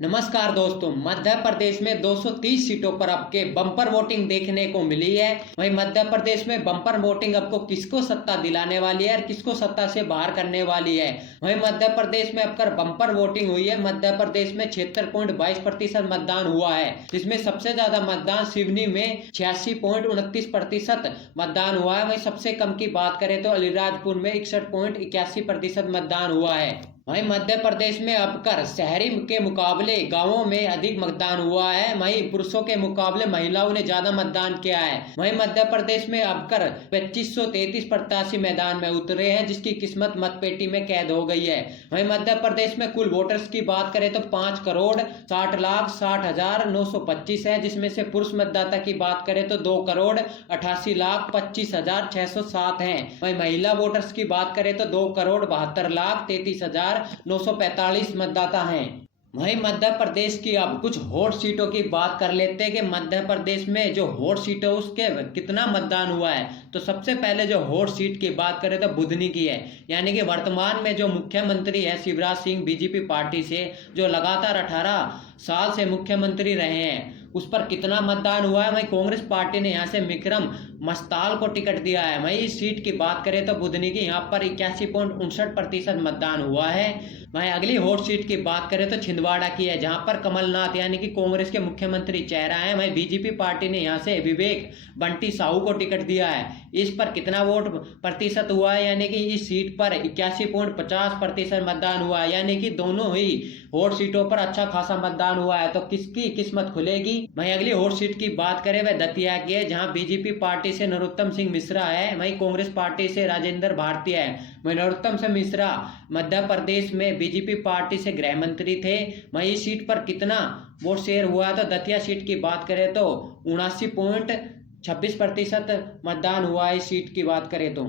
नमस्कार दोस्तों, मध्य प्रदेश में 230 सीटों पर आपके बम्पर वोटिंग देखने को मिली है। वहीं मध्य प्रदेश में बम्पर वोटिंग आपको किसको सत्ता दिलाने वाली है और किसको सत्ता से बाहर करने वाली है। वहीं मध्य प्रदेश में अब बम्पर वोटिंग हुई है। मध्य प्रदेश में 76.22% मतदान हुआ है, जिसमें सबसे ज्यादा मतदान सिवनी में 86.29% मतदान हुआ है। वहीं सबसे कम की बात करें तो अलीराजपुर में 61.81% मतदान हुआ है। वहीं मध्य प्रदेश में अब शहरी के मुकाबले गांवों में अधिक मतदान हुआ है। वहीं पुरुषों के मुकाबले महिलाओं ने ज्यादा मतदान किया है। वहीं मध्य प्रदेश में अब 2533 प्रत्याशी मैदान में उतरे हैं, जिसकी किस्मत मतपेटी में कैद हो गई है। वहीं मध्य प्रदेश में कुल वोटर्स की बात करें तो 5,60,60,925 है, जिसमें से पुरुष मतदाता की बात करें तो 2,88,25,607 है। वहीं महिला वोटर्स की बात करें तो 2,72,33,945 मतदाता हैं। वहीं मध्य प्रदेश की अब कुछ हॉट सीटों की बात कर लेते हैं कि मध्य प्रदेश में जो हॉट सीट है उसके कितना मतदान हुआ है। तो सबसे पहले जो हॉट सीट की बात करें तो बुधनी की है, यानी कि वर्तमान में जो मुख्यमंत्री है शिवराज सिंह बीजेपी पार्टी से, जो लगातार 18 साल से मुख्यमंत्री रहे हैं, उस पर कितना मतदान हुआ है। वहीं कांग्रेस पार्टी ने यहाँ से विक्रम मस्ताल को टिकट दिया है। वहीं इस सीट की बात करें तो बुधनी की यहाँ पर 81.59% मतदान हुआ है। वहीं अगली हॉट सीट की बात करें तो छिंदवाड़ा की है, जहां पर कमलनाथ यानी कि कांग्रेस के मुख्यमंत्री चेहरा है। वहीं बीजेपी पार्टी ने यहां से विवेक बंटी साहू को टिकट दिया है। इस पर कितना वोट प्रतिशत हुआ है, यानी कि इस सीट पर 81.50% मतदान हुआ है, यानी कि दोनों ही हॉट सीटों पर अच्छा खासा मतदान हुआ है। तो किसकी किस्मत खुलेगी। वहीं अगली हॉट सीट की बात करें वह दतिया की है, जहां बीजेपी पार्टी से नरोत्तम सिंह मिश्रा है, वहीं कांग्रेस पार्टी से राजेंद्र भारती है। वहीं नरोत्तम सिंह मिश्रा मध्य प्रदेश में बीजेपी पार्टी से गृह मंत्री थे। वहीं इस सीट पर कितना वोट शेयर हुआ है, तो दतिया सीट की बात करें तो 79.26% मतदान हुआ है इस सीट की बात करें तो।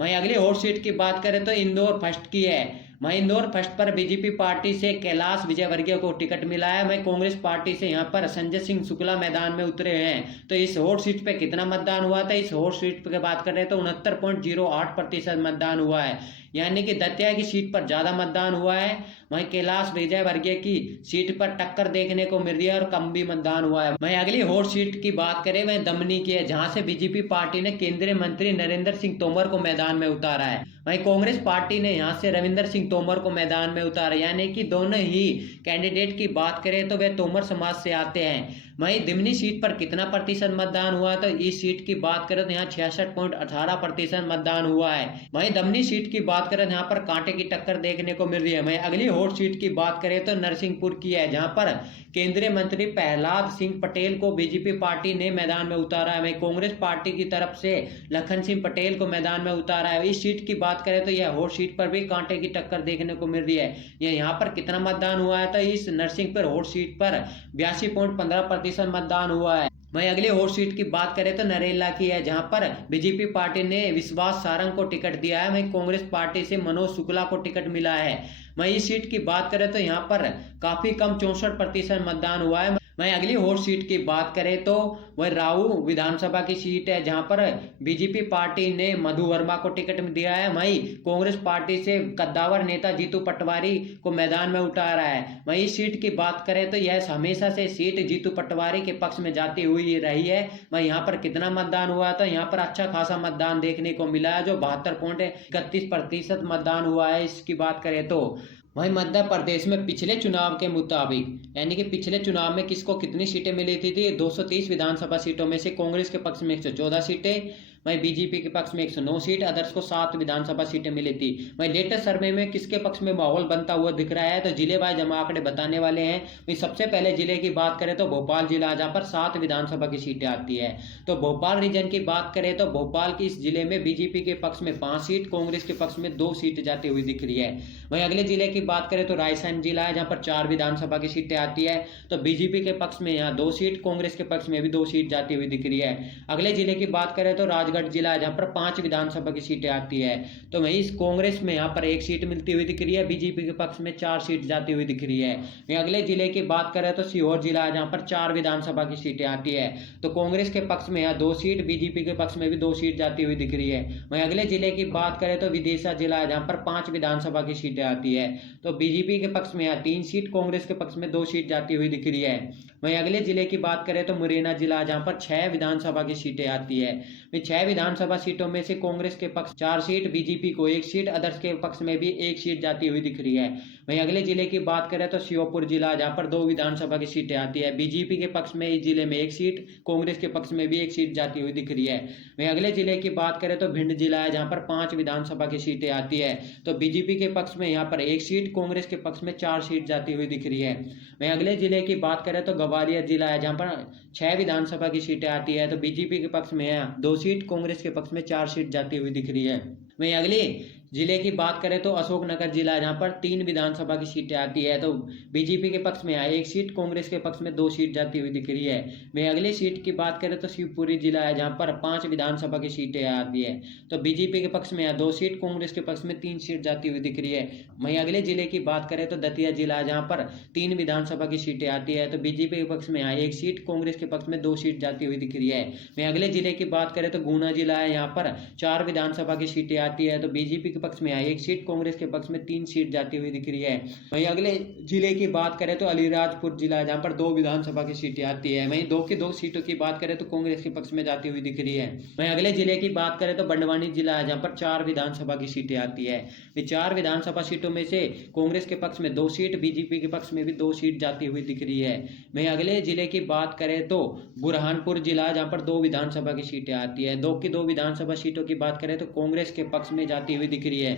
वहीं अगली हॉट सीट की बात करें तो इंदौर फर्स्ट की है। वहीं इंदौर फर्स्ट पर बीजेपी पार्टी से कैलाश विजयवर्गीय को टिकट मिला है। वहीं कांग्रेस पार्टी से यहां पर संजय सिंह शुक्ला मैदान में उतरे हैं। तो इस हॉट सीट पे कितना मतदान हुआ था, इस हॉट सीट पे बात करें तो 69.08% मतदान हुआ है, यानी कि दतिया की सीट पर ज्यादा मतदान हुआ है। वहीं कैलाश विजयवर्गीय की सीट पर टक्कर देखने को मिल रही है और कम भी मतदान हुआ है। वहीं अगली हॉट सीट की बात करें वह दमनी की है, जहां से बीजेपी पार्टी ने केंद्रीय मंत्री नरेंद्र सिंह तोमर को मैदान में उतारा है। वहीं कांग्रेस पार्टी ने यहां से रविंद्र सिंह तोमर को मैदान में उतारा, यानी कि दोनों ही कैंडिडेट की बात करें तो वे तोमर समाज से आते हैं। वहीं दिमनी सीट पर कितना प्रतिशत मतदान हुआ, तो इस सीट की बात करें तो यहाँ 66.18% मतदान हुआ है। वहीं दमनी सीट की बात करें यहाँ पर कांटे की टक्कर देखने को मिल रही है। वहीं अगली हॉट सीट की बात करें तो नरसिंहपुर की है, जहां पर केंद्रीय मंत्री प्रहलाद सिंह पटेल को बीजेपी पार्टी ने मैदान में उतारा है। वहीं कांग्रेस पार्टी की तरफ से लखन सिंह पटेल को मैदान में उतारा है। इस सीट की बात करें तो यह हॉट सीट पर भी कांटे की टक्कर देखने को मिल रही है। यहाँ पर कितना मतदान हुआ है, तो इस नरसिंहपुर हॉट सीट पर 82.15% मतदान हुआ है। वहीं अगली हॉट सीट की बात करें तो नरेला की है, जहां पर बीजेपी पार्टी ने विश्वास सारंग को टिकट दिया है। वहीं कांग्रेस पार्टी से मनोज शुक्ला को टिकट मिला है। वहीं इस सीट की बात करें तो यहाँ पर काफी कम 64% मतदान हुआ है। वहीं अगली हॉट सीट की बात करें तो वह राऊ विधानसभा की सीट है, जहां पर बीजेपी पार्टी ने मधु वर्मा को टिकट दिया है। वहीं कांग्रेस पार्टी से कद्दावर नेता जीतू पटवारी को मैदान में उतारा है। वहीं इस सीट की बात करें तो यह हमेशा से सीट जीतू पटवारी के पक्ष में जाती हुई रही है। वहीं यहाँ पर कितना मतदान हुआ, तो यहाँ पर अच्छा खासा मतदान देखने को मिला है, जो 72.31% मतदान हुआ है इसकी बात करें तो। वहीं मध्य प्रदेश में पिछले चुनाव के मुताबिक, यानी कि पिछले चुनाव में किसको कितनी सीटें मिली थी, 230 विधानसभा सीटों में से कांग्रेस के पक्ष में 114 सीटें, वहीं बीजेपी के पक्ष में 109 सीट, अदर्स को 7 विधानसभा सीटें मिली थी। वहीं लेटेस्ट सर्वे में किसके पक्ष में माहौल बनता हुआ दिख रहा है, तो जिले वाइज हम आंकड़े बताने वाले हैं। वहीं सबसे पहले जिले की बात करें तो भोपाल जिला, जहां पर 7 विधानसभा की सीटें आती है। तो भोपाल रीजन की बात करें तो भोपाल की इस जिले में बीजेपी के पक्ष में 5 सीट, कांग्रेस के पक्ष में 2 सीट जाती हुई दिख रही है। वहीं अगले जिले की बात करें तो रायसेन जिला है, जहां पर 4 विधानसभा की सीटें आती है। तो बीजेपी के पक्ष में यहाँ 2 सीट, कांग्रेस के पक्ष में भी 2 सीट जाती हुई दिख रही है। अगले जिले की बात करें तो राजगढ़ राजगढ़ जिला है जहाँ पर 5 विधानसभा की सीटें आती है। तो वहीं इस कांग्रेस में यहाँ पर 1 सीट मिलती हुई दिख रही है, बीजेपी के पक्ष में 4 सीट जाती हुई दिख रही है। वहीं अगले जिले की बात करें तो सीहोर जिला है जहाँ पर 4 विधानसभा की सीटें आती है। तो कांग्रेस के पक्ष में यहाँ 2 सीट, बीजेपी के पक्ष में भी 2 सीट जाती हुई दिख रही है। वहीं अगले जिले की बात करें तो विदिशा जिला है जहाँ पर 5 विधानसभा की सीटें आती है। तो बीजेपी के पक्ष में यहाँ 3 सीट, कांग्रेस के पक्ष में 2 सीट जाती हुई दिख रही है। वहीं अगले जिले की बात करें तो मुरैना जिला जहां पर 6 विधानसभा की सीटें आती है। 6 विधानसभा सीटों में से कांग्रेस के पक्ष 4 सीट, बीजेपी को 1 सीट, अदर्स के पक्ष में भी 1 सीट जाती हुई दिख रही है। वहीं अगले जिले की बात करें तो श्योपुर जिला जहां पर 2 विधानसभा की सीटें आती है, बीजेपी के पक्ष में इस जिले में 1 सीट, कांग्रेस के पक्ष में भी 1 सीट जाती हुई दिख रही है। वहीं अगले जिले की बात करें तो भिंड जिला है जहां पर 5 विधानसभा की सीटें आती है। तो बीजेपी के पक्ष में यहाँ पर 1 सीट, कांग्रेस के पक्ष में 4 सीट जाती हुई दिख रही है। वहीं अगले जिले की बात करें तो ग्वालियर जिला है जहां पर 6 विधानसभा की सीटें आती है। तो बीजेपी के पक्ष में है 2 सीट, कांग्रेस के पक्ष में 4 सीट जाती हुई दिख रही है। वहीं अगली जिले की बात करें तो अशोकनगर जिला जहां पर 3 विधानसभा की सीटें आती है। तो बीजेपी के पक्ष में 1 सीट, कांग्रेस के पक्ष में 2 सीट जाती हुई दिख रही है। वहीं अगली सीट की बात करें तो शिवपुरी जिला है जहां पर 5 विधानसभा की सीटें आती है। तो बीजेपी के पक्ष में 2 सीट, कांग्रेस के पक्ष में 3 सीट जाती हुई दिख रही है। वहीं अगले जिले की बात करें तो दतिया जिला है जहां पर 3 विधानसभा की सीटें आती है। तो बीजेपी के पक्ष में 1 सीट, कांग्रेस के पक्ष में 2 सीट जाती हुई दिख रही है। वहीं अगले जिले की बात करें तो गुना जिला है, यहाँ पर 4 विधानसभा की सीटें आती है। तो बीजेपी के पक्ष में 1 सीट, कांग्रेस के पक्ष में 3 सीट जाती हुई दिख रही है। वहीं अगले जिले की बात करें तो अलीराजपुर जिला है जहां पर 2 विधानसभा की सीटें आती है। वहीं 2 की 2 सीटों की बात करें तो कांग्रेस के पक्ष में जाती हुई दिख रही है। वहीं अगले जिले की बात करें तो बंडवानी जिला है जहां पर 4 विधानसभा की सीटें आती है। 4 विधानसभा सीटों में से कांग्रेस के पक्ष में 2 सीट, बीजेपी के पक्ष में भी 2 सीट जाती हुई दिख रही है। वहीं अगले जिले की बात करें तो बुरहानपुर जिला जहां पर 2 विधानसभा की सीटें आती है। 2 की 2 विधानसभा सीटों की बात करें तो कांग्रेस के पक्ष में जाती हुई दिख रही है।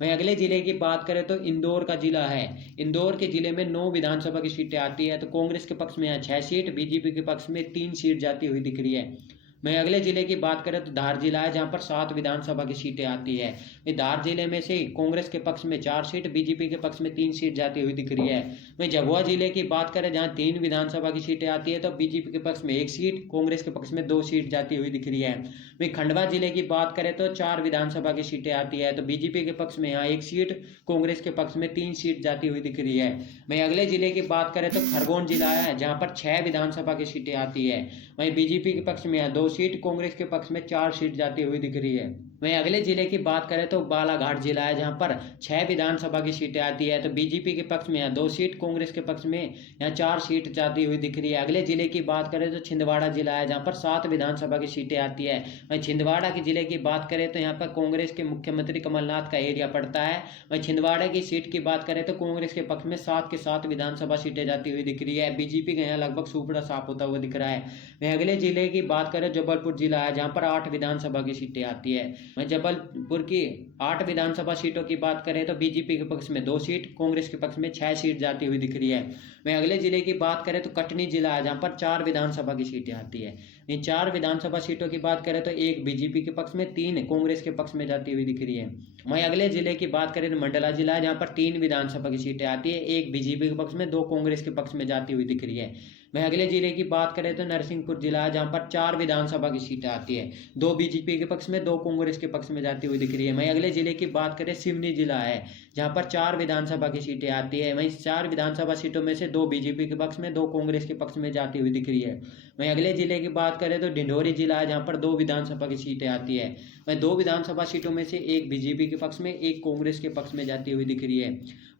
वहीं अगले जिले की बात करें तो इंदौर का जिला है। इंदौर के जिले में 9 विधानसभा की सीटें आती है। तो कांग्रेस के पक्ष में 6 सीट, बीजेपी के पक्ष में 3 सीट जाती हुई दिख रही है। मैं अगले जिले की बात करें तो धार जिला है जहां पर 7 विधानसभा की सीटें आती है। धार जिले में से कांग्रेस के पक्ष में 4 सीट, बीजेपी के पक्ष में 3 सीट जाती हुई दिख रही है। वहीं झाबुआ जिले की बात करें जहां 3 विधानसभा की सीटें आती है। तो बीजेपी के पक्ष में 1 सीट, कांग्रेस के पक्ष में 2 सीट जाती हुई दिख रही है। वहीं खंडवा जिले की बात करें तो 4 विधानसभा की सीटें आती है। तो बीजेपी के पक्ष में यहाँ 1 सीट, कांग्रेस के पक्ष में 3 सीट जाती हुई दिख रही है। वहीं अगले जिले की बात करें तो खरगोन जिला है जहां पर 6 विधानसभा की सीटें आती है। वहीं बीजेपी के पक्ष में यहाँ 2 सीट, कांग्रेस के पक्ष में 4 सीट जाती हुई दिख रही है। वहीं अगले जिले की बात करें तो बालाघाट जिला है जहां पर 6 विधानसभा की सीटें आती है। तो बीजेपी के पक्ष में यहाँ 2 सीट, कांग्रेस के पक्ष में यहाँ 4 सीट जाती हुई दिख रही है। अगले जिले की बात करें तो छिंदवाड़ा जिला है जहां पर 7 विधानसभा की सीटें आती है। वहीं छिंदवाड़ा के जिले की बात करें तो यहाँ पर कांग्रेस के मुख्यमंत्री कमलनाथ का एरिया पड़ता है। वहीं छिंदवाड़ा की सीट की बात करें तो कांग्रेस के पक्ष में 7 के 7 विधानसभा सीटें जाती हुई दिख रही है। बीजेपी का यहाँ लगभग सुपड़ा साफ होता हुआ दिख रहा है। वहीं अगले जिले की बात करें जबलपुर जिला है जहां पर 8 विधानसभा की सीटें आती है। वहीं जबलपुर की 8 विधानसभा सीटों की बात करें तो बीजेपी के पक्ष में 2 सीट, कांग्रेस के पक्ष में 6 सीट जाती हुई दिख रही है। वहीं अगले जिले की बात करें तो कटनी जिला है जहां पर 4 विधानसभा की सीटें आती है। इन 4 विधानसभा सीटों की बात करें तो 1 बीजेपी के पक्ष में, 3 कांग्रेस के पक्ष में जाती हुई दिख रही है। वहीं अगले जिले की बात करें तो मंडला जिला है जहां पर 3 विधानसभा की सीटें आती है। 1 बीजेपी के पक्ष में, 2 कांग्रेस के पक्ष में जाती हुई दिख रही है। वहीं अगले जिले की बात करें तो नरसिंहपुर जिला है जहां पर 4 विधानसभा की सीटें आती है। 2 बीजेपी के पक्ष में, 2 कांग्रेस के पक्ष में जाती हुई दिख रही है। वहीं अगले जिले की बात करें सिवनी जिला है जहां पर 4 विधानसभा की सीटें आती है। वहीं 4 विधानसभा सीटों में से 2 बीजेपी के पक्ष में, 2 कांग्रेस के पक्ष में जाती हुई दिख रही है। वहीं अगले जिले की बात करें तो डिंडोरी जिला है जहां पर 2 विधानसभा की सीटें आती है। वहीं 2 विधानसभा सीटों में से 1 बीजेपी के पक्ष में, 1 कांग्रेस के पक्ष में जाती हुई दिख रही है।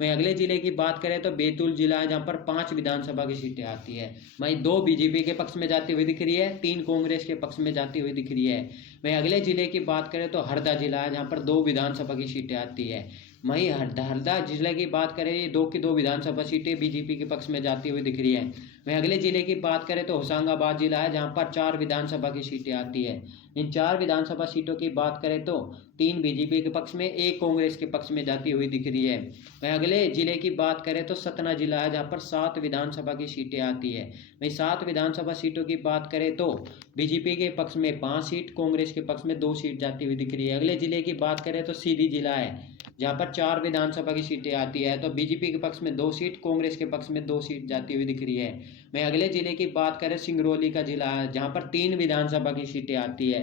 वहीं अगले जिले की बात करें तो बैतूल जिला है जहां पर 5 विधानसभा की सीटें आती है। वहीं 2 बीजेपी के पक्ष में जाती हुई दिख रही है, 3 कांग्रेस के पक्ष में जाती हुई दिख रही है। वहीं अगले जिले की बात करें तो हरदा जिला है जहां पर 2 विधानसभा की सीटें आती है। वहीं हरदा जिले की बात करें 2 की 2 विधानसभा सीटें बीजेपी के पक्ष में जाती हुई दिख रही है। वहीं अगले जिले की बात करें तो होशंगाबाद जिला है जहां पर 4 विधानसभा की सीटें आती है। इन 4 विधानसभा सीटों की बात करें तो 3 बीजेपी के पक्ष में, 1 कांग्रेस के पक्ष में जाती हुई दिख रही है। वहीं अगले जिले की बात करें तो सतना जिला है जहां पर 7 विधानसभा की सीटें आती है। वहीं 7 विधानसभा सीटों की बात करें तो बीजेपी के पक्ष में 5 सीट, कांग्रेस के पक्ष में 2 सीट जाती हुई दिख रही है। अगले जिले की बात करें तो सीधी जिला है जहां पर 4 विधानसभा की सीटें आती है। तो बीजेपी के पक्ष में 2 सीट, कांग्रेस के पक्ष में 2 सीट जाती हुई दिख रही है। मैं अगले जिले की बात करें सिंगरौली का जिला है जहां पर 3 विधानसभा की सीटें आती है।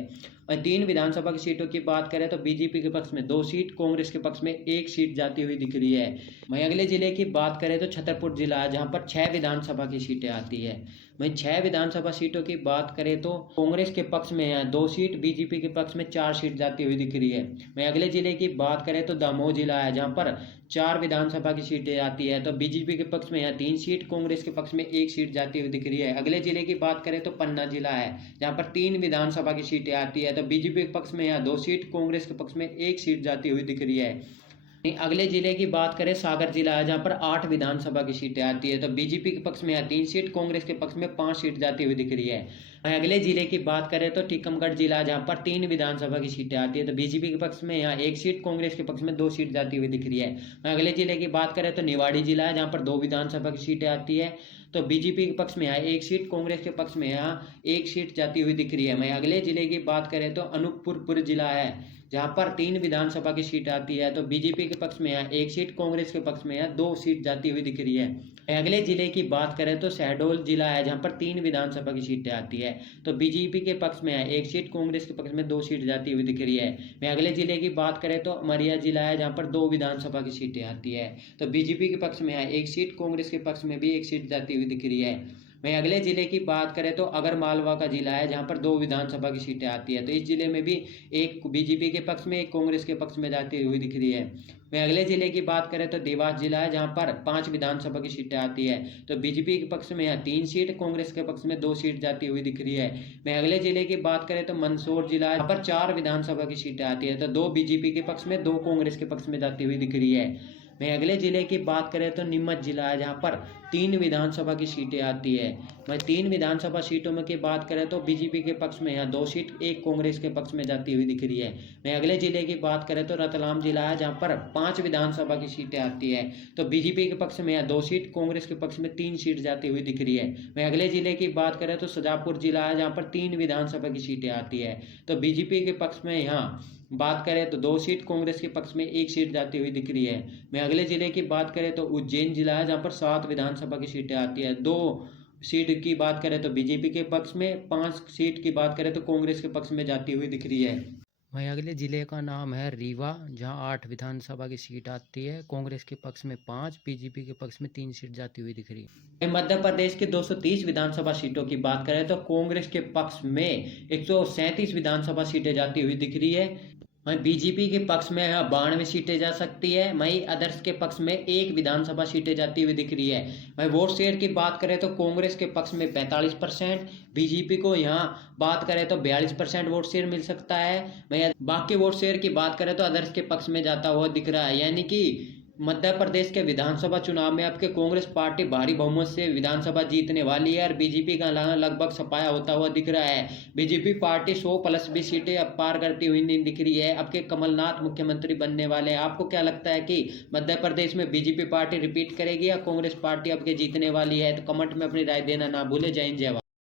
और 3 विधानसभा की सीटों की बात करें तो बीजेपी के पक्ष में 2 सीट, कांग्रेस के पक्ष में 1 सीट जाती हुई दिख रही है। वहीं अगले जिले की बात करें तो छतरपुर जिला है, जहां पर 6 विधानसभा की सीटें आती है। वहीं 6 विधानसभा सीटों की बात करें तो कांग्रेस के पक्ष में है 2 सीट, बीजेपी के पक्ष में 4 सीट जाती हुई दिख रही है। वहीं अगले जिले की बात करें तो दमोह जिला है, जहां पर 4 विधानसभा की सीटें आती है। तो बीजेपी के पक्ष में यहाँ 3 सीट, कांग्रेस के पक्ष में 1 सीट जाती हुई दिख रही है। अगले जिले की बात करें तो पन्ना जिला है, जहां पर 3 विधानसभा की सीटें आती है। तो बीजेपी के पक्ष में यहाँ 2 सीट, कांग्रेस के पक्ष में 1 सीट जाती हुई दिख रही है। अगले जिले की बात करें सागर जिला है, जहां पर 8 विधानसभा की सीटें आती है। तो बीजेपी के पक्ष में यहाँ 3 सीट, कांग्रेस के पक्ष में 5 सीट जाती हुई दिख रही है। अगले जिले की बात करें तो टीकमगढ़ जिला, जहां पर 3 विधानसभा की सीटें आती है। तो बीजेपी के पक्ष में यहाँ 1 सीट, कांग्रेस के पक्ष में 2 सीट जाती हुई दिख रही है। अगले जिले की बात करें तो निवाड़ी जिला है, जहां पर 2 विधानसभा की सीटें आती है। तो बीजेपी के पक्ष में यहाँ 1 सीट, कांग्रेस के पक्ष में यहाँ 1 सीट जाती हुई दिख रही है। वहीं अगले जिले की बात करें तो अनूपपुर जिला है, जहां पर 3 विधानसभा की सीट आती है। तो बीजेपी के पक्ष में यहाँ 1 सीट, कांग्रेस के पक्ष में यहाँ 2 सीट जाती हुई दिख रही है। अगले जिले की बात करें तो शहडोल जिला है, जहां पर 3 विधानसभा की सीटें आती है। तो बीजेपी के पक्ष में है 1 सीट, कांग्रेस के पक्ष में 2 सीट जाती हुई दिख रही है। अगले जिले की बात करें तो उमरिया जिला है, जहां पर 2 विधानसभा की सीटें आती है। तो बीजेपी के पक्ष में है 1 सीट, कांग्रेस के पक्ष में भी 1 सीट जाती हुई दिख रही है। वहीं अगले जिले की बात करें तो अगर मालवा का जिला है, जहां पर 2 विधानसभा की सीटें आती है। तो इस जिले में भी 1 बीजेपी के पक्ष में, 1 कांग्रेस के पक्ष में जाती हुई दिख रही है। वहीं अगले जिले की बात करें तो देवास जिला है, जहां पर 5 विधानसभा की सीटें आती है। तो बीजेपी के पक्ष में यहाँ 3 सीट, कांग्रेस के पक्ष में 2 सीट जाती हुई दिख रही है। वहीं अगले जिले की बात करें तो मंदसौर जिला है, जहां पर 4 विधानसभा की सीटें आती है। तो 2 बीजेपी के पक्ष में, 2 कांग्रेस के पक्ष में जाती हुई दिख रही है। वहीं अगले जिले की बात करें तो नीमच जिला है, जहां पर 3 विधानसभा की सीटें आती है। वहीं 3 विधानसभा सीटों में की बात करें तो बीजेपी के पक्ष में यहाँ 2 सीट, 1 कांग्रेस के पक्ष में जाती हुई दिख रही है। वहीं अगले जिले की बात करें तो रतलाम जिला है, जहां पर 5 विधानसभा की सीटें आती है। तो बीजेपी के पक्ष में यहाँ 2 सीट, कांग्रेस के पक्ष में 3 सीट जाती हुई दिख रही है। वहीं अगले जिले की बात करें तो शाजापुर जिला है, जहां पर 3 विधानसभा की सीटें आती है। तो बीजेपी के पक्ष में यहाँ बात करें तो 2 सीट, कांग्रेस के पक्ष में 1 सीट जाती हुई दिख रही है। मैं अगले जिले की बात करें तो उज्जैन जिला है, जहां पर 7 विधानसभा की सीटें आती है। 2 सीट की बात करें तो बीजेपी के पक्ष में, 5 सीट की बात करें तो कांग्रेस के पक्ष में जाती हुई दिख रही है। वहीं अगले जिले का नाम है रीवा, जहां 8 विधानसभा की सीट आती है। कांग्रेस के पक्ष में 5, बीजेपी के पक्ष में 3 सीट जाती हुई दिख रही है। मध्य प्रदेश की 230 विधानसभा सीटों की बात करें तो कांग्रेस के पक्ष में 137 विधानसभा सीटें जाती हुई दिख रही है। वहीं बीजेपी के पक्ष में 92 सीटें जा सकती है। वहीं अदर्स के पक्ष में 1 विधानसभा सीटें जाती हुई दिख रही है। वहीं वोट शेयर की बात करें तो कांग्रेस के पक्ष में 45%, बीजेपी को यहाँ बात करें तो 42% वोट शेयर मिल सकता है। वहीं बाकी वोट शेयर की बात करें तो अदर्स के पक्ष में जाता हुआ दिख रहा है। यानी कि मध्य प्रदेश के विधानसभा चुनाव में आपके कांग्रेस पार्टी भारी बहुमत से विधानसभा जीतने वाली है और बीजेपी का लगभग सफाया होता हुआ दिख रहा है। बीजेपी पार्टी 100+ सीटें अब पार करती हुई नहीं दिख रही है। अब के कमलनाथ मुख्यमंत्री बनने वाले हैं। आपको क्या लगता है कि मध्य प्रदेश में बीजेपी पार्टी रिपीट करेगी या कांग्रेस पार्टी अब के जीतने वाली है? तो कमेंट में अपनी राय देना ना भूले। जय हिंद, जय भारत।